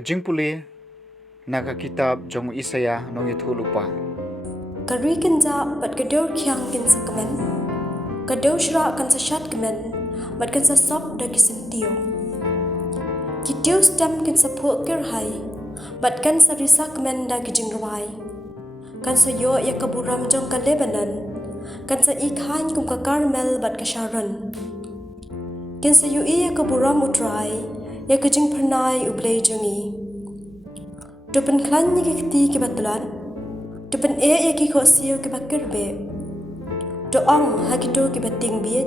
JINGPULE naga kitab jong ISAIA nong itu lupa. Kari kenja bat kadeur kyang kin sakmen. Kadeur shra kan sa shat kemen, bat kan sa sop da kisim tiyo. Kitiyo stem kin sa phuk kir hai, bat kan sa risa kemen da kijing rawai. Kan sa yo ya kaburam jong ka Lebanon, kan sa ikhain kum ka Carmel bat ka Sharon. Kin sa yu iya kaburam utrai, ya kijing pernai ublay jongi. Dupen klan ni kiti ki batulan, dupen ya ki khosiyo ki bakirbe. Doang hakito ki bating biet,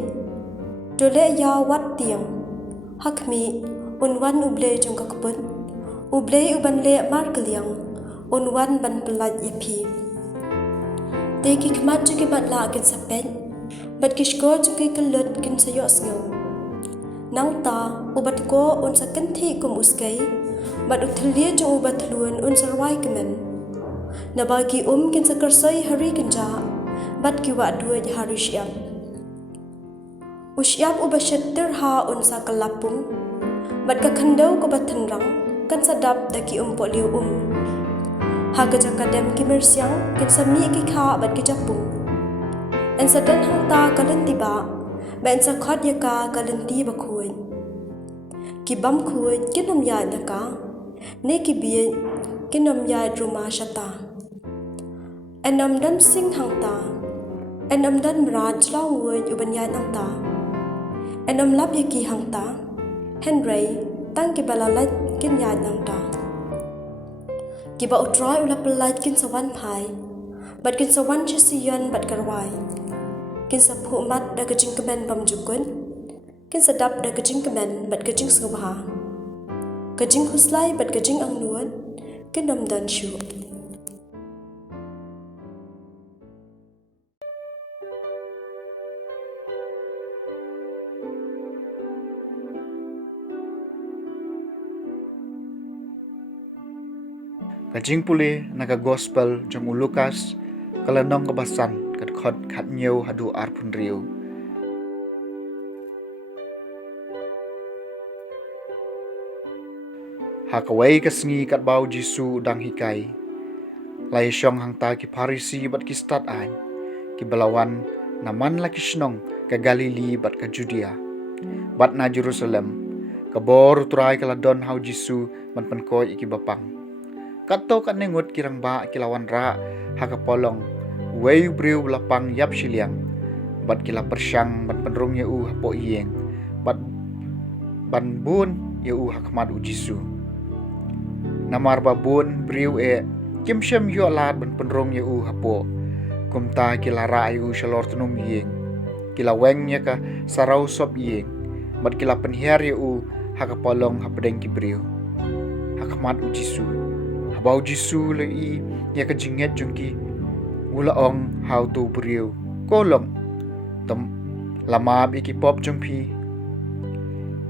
dole ya wat tiang, hakmi unwan ublay jong kakapun, ublay uban le markeliang, unwan ban pelat yapi. Teki kemat ki batla kin sapen, bat kishko ki kelut kin sayo asngaw. Nang ta ubat ko un sa kenti kum uskai, bat uthliya jong ubat luan un sarwai kemen. Nabagi kin sa kersai hari kenja, bat ki wa dua hari syam. Usyam ubashat terha un sa kalapung, bat ka khandau ko bat thanrang, kan sadap daki poliu Haga jakadem ki mersiang, kin sa mi ki kha bat ki japung. En sa dan hang ta kalenti ba, ben sa khot yaka kalenti ba khuai. Ki bam khuai kinom ya naka, ne ki bi kinom ya druma shata. Enam dan sing hang ta, enam dan mraj long woi uban ya nang ta. Enam lap yaki hang ta, Henry tang ki balalat kin ya nang ta. Ki ba utrai ula pelat kin sawan pai, bat kin sawan chisiyan bat karwai. Kin sa phumat da kajing kemen bam jukun, kin sadap da kajing kemen bat kajing sungbaha. Kajing huslai bat kajing ang nuan, kin nam dan syu. JINGPULE naga gospel jong LUKAS kalanong kabasan kat khot khat nyeu hadu arpun riu. Hakawai ka Sngi kat bau Jisu dang hikai. Lai syong hang ta ki Parisi bat ki stat ai. Ki balawan naman la ki shnong ka Galili bat ka Judea. Bat na Jerusalem. Ka bor turai kala don hau Jisu man pankoi iki bapang. Kato kat nengut kirang ba kilawan ra hakapolong. Wei briu lapang yap siliang. Bat kila persyang ban penrung ye hapo iyeng. Bat ban bun ye hakmat u Jisu. Namar babun briu kim syam yo lad ban penrung ye hapo. Kumta kila ra yu shalor tunum iyeng. Kila weng ye ka sarau sop iyeng. Bat kila penhiar ye hakapolong hapedeng ki briu. Hakmat u Jisu. Bau Jisu lei ya ka jinget jungki ula ong how to briu kolong tam lama iki pop jungpi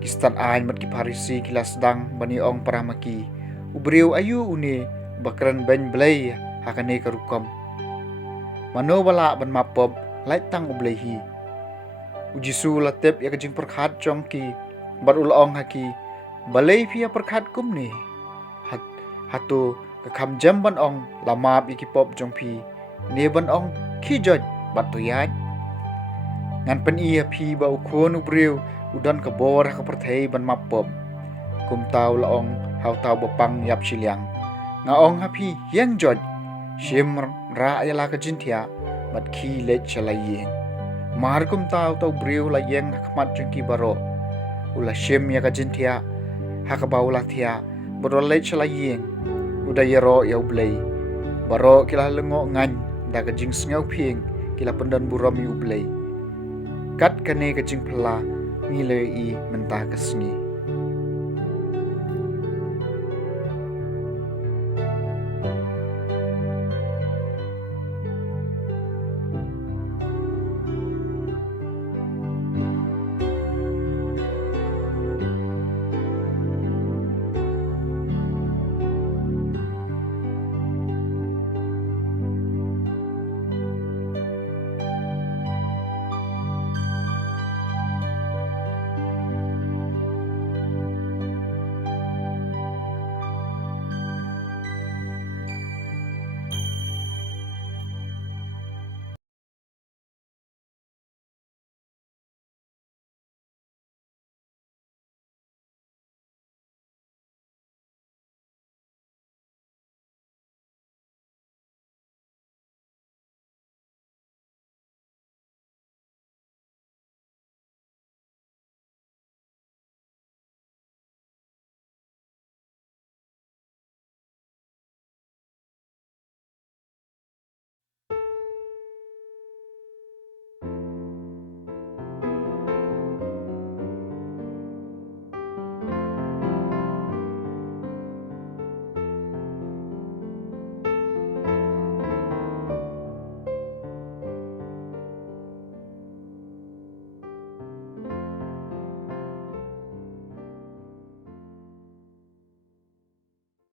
kistan ain mat ki Parisi kilas dang bani ong paramaki ubriu ayu une bakran ben blai hakane karukom mano bala ban mapop lai tang ublehi u Jisu latep ya ka jing perkhat jongki bar ula ong haki balai pia perkhat kumni hatu kakam jam ban ong lama iki pop jongpi ne ban ong kijoj batuyat ngan pen ia pi ba ukon ubriu udan ka bor ka perthei ban mapop kum taw la ong hau taw bapang yap siliang nga ong hapi yang joj shim ra ayala ka jintia bat ki le chalayeng mar kum taw briu la yeng hakmat jongki baro ula shim ya ka jintia hakabaula thia bro le chalayeng udayaro yau blay baro kila lengo ngan da ka jing sngau phing kila pendan buram yu blay kat kane ka jing phla ni le i menta ka Sngi.